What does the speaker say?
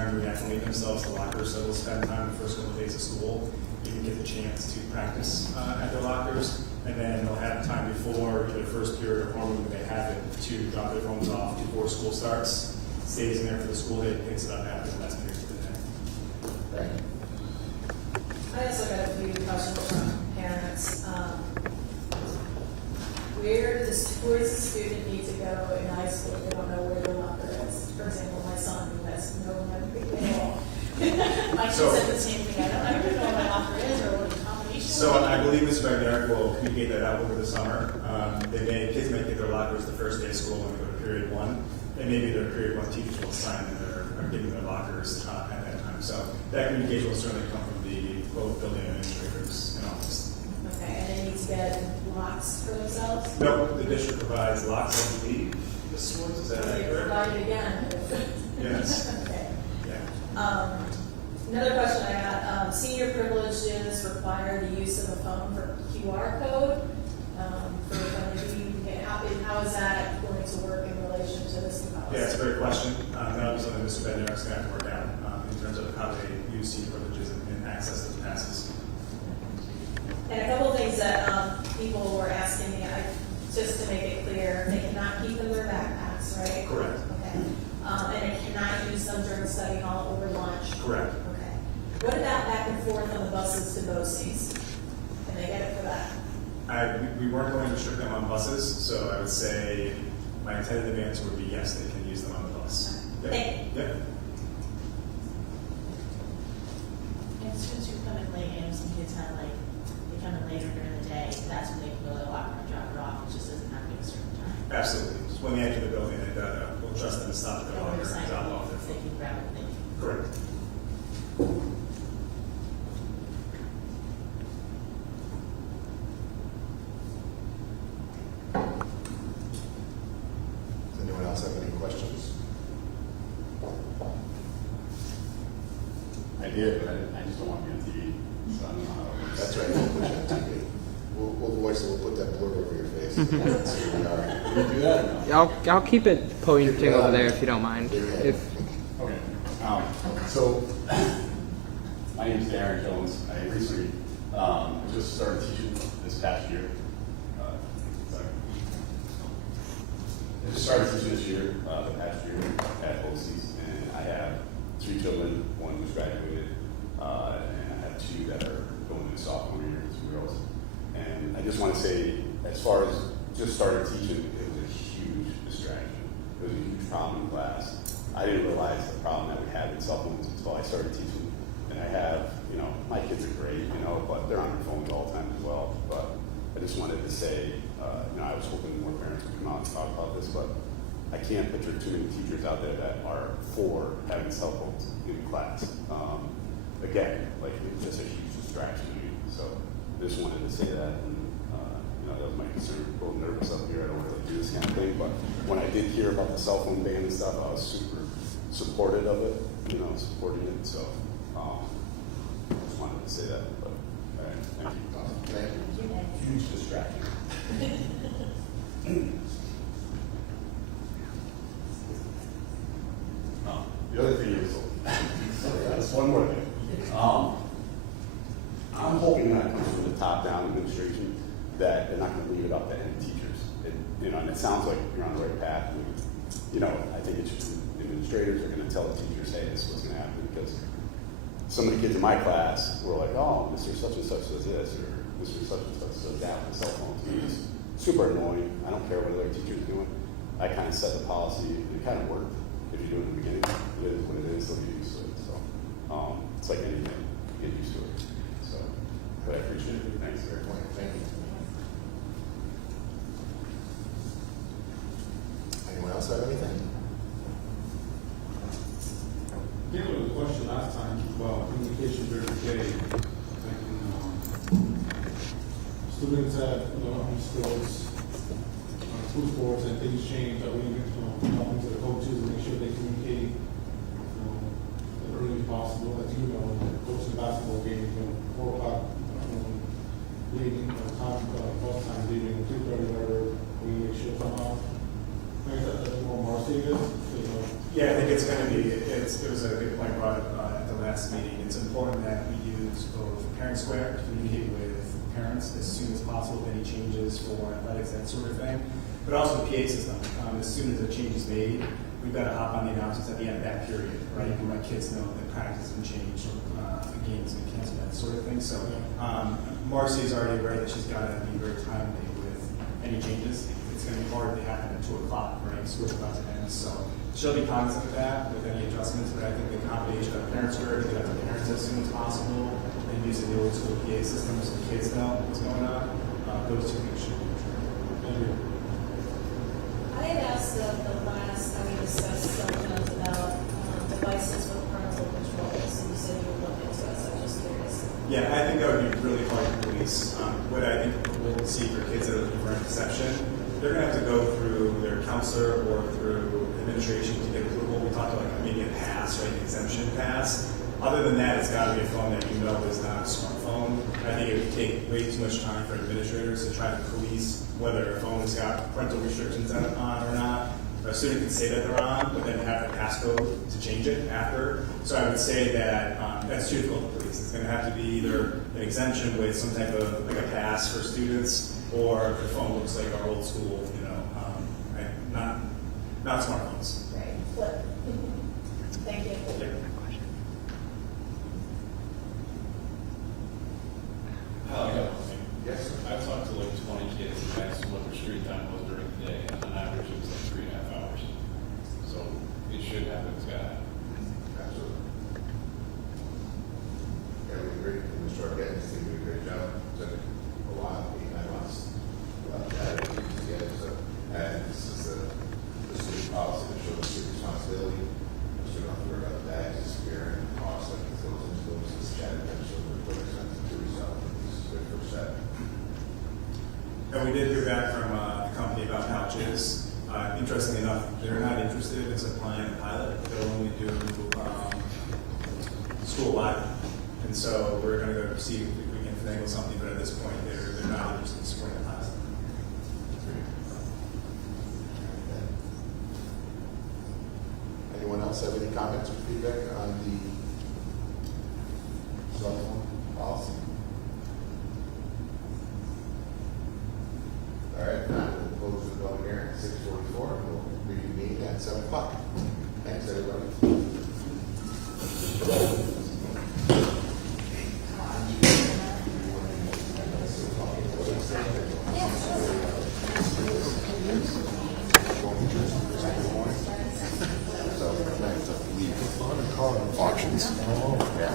time to reacclimate themselves to lockers, so they'll spend time the first couple of days of school, even get the chance to practice at their lockers, and then they'll have time before either first period or homeroom if they have it to drop their phones off before school starts, stays in there for the school day, picks it up after the last period of the day. Right. I also got a few questions from parents. Where does the student need to go in high school if they don't know where the locker is? For example, my son, who has no idea at all. My kid said the same thing. I don't even know what my locker is or what the combination is. So I believe Mr. Wagner will communicate that out over the summer. Kids may get their lockers the first day of school when they go to period one, and maybe their period one teachers will assign them or give them their lockers at that time. So that communication will certainly come from both building administrators and office. Okay, and they need to get locks for themselves? No, the district provides locks, I believe. Ms. Swartz, is that They correct? provide it again. Yes. Okay. Yeah. Another question I got, senior privileges require the use of a phone for QR code. How is that going to work in relation to this new policy? Yeah, it's a great question. That'll be something Mr. Bednar is going to have to work out in terms of how they use senior privileges and access to the passes. And a couple of things that people were asking me, just to make it clear, they cannot keep them in their backpacks, right? Correct. Okay. And they cannot use them during study hall over lunch. Correct. Okay. What about back and forth on the buses to BOCES? Can they get it for that? We weren't going to restrict them on buses, so I would say my tentative answer would be yes, they can use them on the bus. Thank you. Yeah. And students who come in late, and some kids have they come in later during the day, that's when they can go to the locker and drop it off. It just doesn't have to be a certain time. Absolutely. So when they enter the building, we'll trust them to stop at their locker and drop off their They phone. can grab it when they need. Correct. Does anyone else have any questions? I did, but I just don't want to be on TV, so I don't know how it works. That's right, we'll put you on TV. We'll voice it, we'll put that blur over your face. That's who we are. Can we do that or no? I'll keep it pointing over there if you don't mind. If Okay. So, my name is Darren Jones. I recently just started teaching this past year. Sorry. I just started teaching this year, the past year at BOCES, and I have 3 children. One who's graduated, and I have 2 that are going into sophomore year, 2 girls. And I just want to say, as far as just started teaching, it was a huge distraction. It was a huge problem in class. I didn't realize the problem that we had with cell phones until I started teaching. And I have, my kids are great, but they're on their phones all the time as well. But I just wanted to say, I was hoping more parents would come out and talk about this, but I can't picture too many teachers out there that are for having cell phones in class. Again, it's just a huge distraction to me. So I just wanted to say that. And, that was my concern. I'm a little nervous up here. I don't really do this kind of thing. But when I did hear about the cell phone ban and stuff, I was super supportive of it, supporting it. So I just wanted to say that. But all right, thank you. Thank you. Huge distraction. The other thing is, sorry, that's one more thing. I'm hoping that comes from the top-down administration, that they're not going to leave it up to any teachers. And it sounds like you're on the right path. I think it's administrators are going to tell the teachers, hey, this is what's going to happen, because some of the kids in my class were like, oh, Mr. Such and Such does this, or Mr. Such and Such does that with cell phones. It's super annoying. I don't care what other teachers are doing. I kind of set the policy, and it kind of worked. If you do it in the beginning, it is what it is, so you get used to it. So it's like anything, get used to it. So, but I appreciate it. Thanks, very much. Thank you. Anyone else have anything? I think there was a question last time about communication during the day. Students have, skills, school sports and things change. That we need to talk to the coaches and make sure they communicate as early as possible. As you know, coaching basketball games, 4 o'clock, leaving, cross time leaving, 2:30, whatever. We make sure somehow, that's more serious. Yeah, I think it's going to be, it was a good point brought up at the last meeting. It's important that we use both Parent Square to communicate with parents as soon as possible with any changes for athletics, that sort of thing. But also the PA system. As soon as a change is made, we've got to hop on the announcements at the end of that period, right? And let kids know that practice has been changed, or the game's been canceled, that sort of thing. So Marcy is already aware that she's got to be very timely with any changes. It's going to be hard to happen at 2 o'clock, right? School's about to end. So she'll be cognizant of that with any adjustments, but I think the combination of Parent Square to get out to parents as soon as possible and using the old school PA system so the kids know what's going on, those two things should be true. Thank you. I had asked the last time we discussed something about devices with parental controls, and you said you would look into it, so I'm just curious. Yeah, I think that would be really hard to police. What I think we'll see for kids that are looking for an exception, they're going to have to go through their counselor or through administration to get approval. We talked about like maybe a pass, right, an exemption pass. Other than that, it's got to be a phone that you know is not a smartphone. I think it would take way too much time for administrators to try to police whether a phone's got parental restrictions on or not. A student can say that they're on, but then have the passcode to change it after. So I would say that that's too difficult to police. It's going to have to be either an exemption with some type of like a pass for students, or the phone looks like our old school, not smartphones. Right, flip. Thank you. Yes, sir. I've talked to like 20 kids and asked them what their screen time was during the day, and on average it was like 3.5 hours. So it should happen, it's gotta happen. Absolutely. Yeah, we agree. Mr. Arquette, I think we did a great job. Took a while, 8-9 months. Together, so, and this is the student policy that shows student responsibility. So you don't have to worry about that, just fear and cost, like it goes into those, this chat, and so we're putting something to yourself. This is a good first step. And we did hear back from the company about pouches. Interestingly enough, they're not interested in supplying a pilot. They'll only do school-wide. And so we're going to go see if we can finagle something, but at this point, they're not interested in supporting a pilot. Anyone else have any comments or feedback on the cell phone policy? All right, now we'll close the vote here at 6:44, and we'll reconvene at 7 o'clock. Thanks, everybody. Auctions. Yeah.